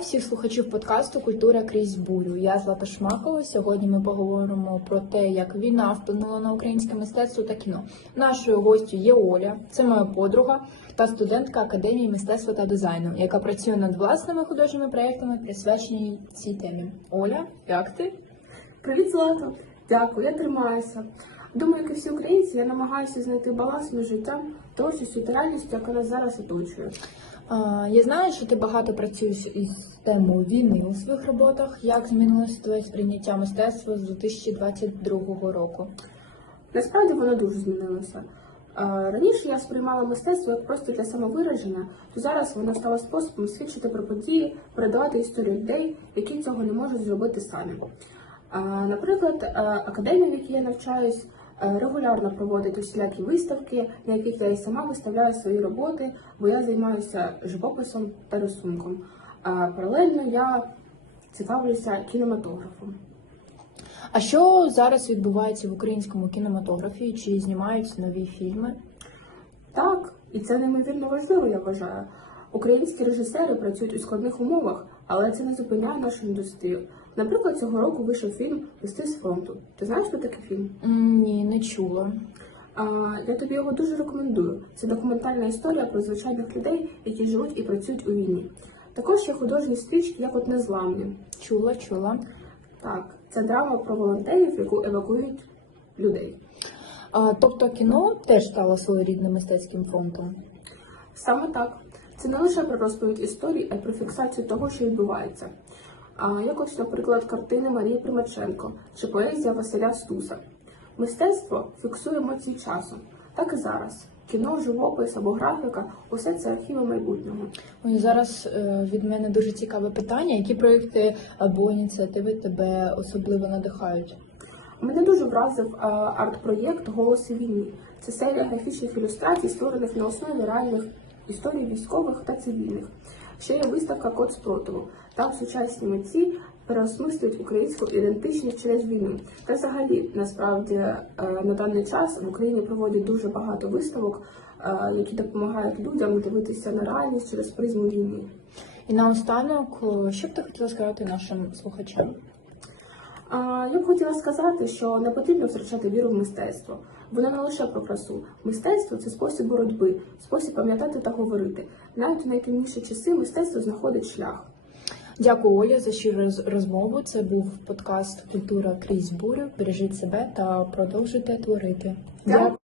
Всіх слухачів подкасту Культура крізь бурю. Я Злата Шмакова. Сьогодні ми поговоримо про те, як війна вплинула на українське мистецтво та кіно. Нашою гостю є Оля, це моя подруга та студентка Академії мистецтва та дизайну, яка працює над власними художніми проєктами, присвячені цій темі. Оля, як ти? Привіт, Злата! Дякую, я тримаюся. Думаю, як і всі українці, я намагаюся знайти баланс між життям та офісу та реальністю, яка нас зараз оточує. Я знаю, що ти багато працюєш із темою війни у своїх роботах. Як змінилося твоє сприйняття мистецтва з 2022 року? Насправді воно дуже змінилося. Раніше я сприймала мистецтво як просто для самовираження, то зараз воно стало способом свідчити про події, передавати історію людей, які цього не можуть зробити самі. Наприклад, е, академія, в якій я навчаюсь, е, регулярно проводить усілякі виставки, на яких я і сама виставляю свої роботи, бо я займаюся живописом та рисунком. Паралельно я цікавлюся кінематографом. А що зараз відбувається в українському кінематографі? Чи знімаються нові фільми? Так, і це неймовірно важливо, я вважаю. Українські режисери працюють у складних умовах, але це не зупиняє нашу індустрію. Наприклад, цього року вийшов фільм Листи з фронту. Ти знаєш про такий фільм? Ні, не чула. А, я тобі його дуже рекомендую. Це документальна історія про звичайних людей, які живуть і працюють у війні. Також є художні стрічки, як от незламні. Чула, чула. Так, це драма про волонтерів, яку евакуюють людей. А, тобто кіно теж стало своєрідним мистецьким фронтом. Саме так. Це не лише про розповідь історії, а й про фіксацію того, що відбувається. А як ось, наприклад, картини Марії Примаченко чи поезія Василя Стуса. Мистецтво фіксує емоції часу. Так і зараз. Кіно, живопис або графіка усе це архіви майбутнього. Ой, зараз е, від мене дуже цікаве питання. Які проекти або ініціативи тебе особливо надихають? Мене дуже вразив е, арт-проєкт Голоси війни. Це серія графічних ілюстрацій, створених на основі реальних історій військових та цивільних. Ще є виставка Код спротиву. Там сучасні митці переосмислюють українську ідентичність через війну. Та взагалі, насправді, е, на даний час в Україні проводять дуже багато виставок, е, які допомагають людям дивитися на реальність через призму війни. І наостанок, е, що б ти хотіла сказати нашим слухачам? Я б хотіла сказати, що не потрібно втрачати віру в мистецтво. Воно не лише про красу. Мистецтво це спосіб боротьби, спосіб пам'ятати та говорити. Навіть у найтемніші часи мистецтво знаходить шлях. Дякую, Оля, за щиру розмову. Це був подкаст Культура крізь бурю. Бережіть себе та продовжуйте творити. Дякую.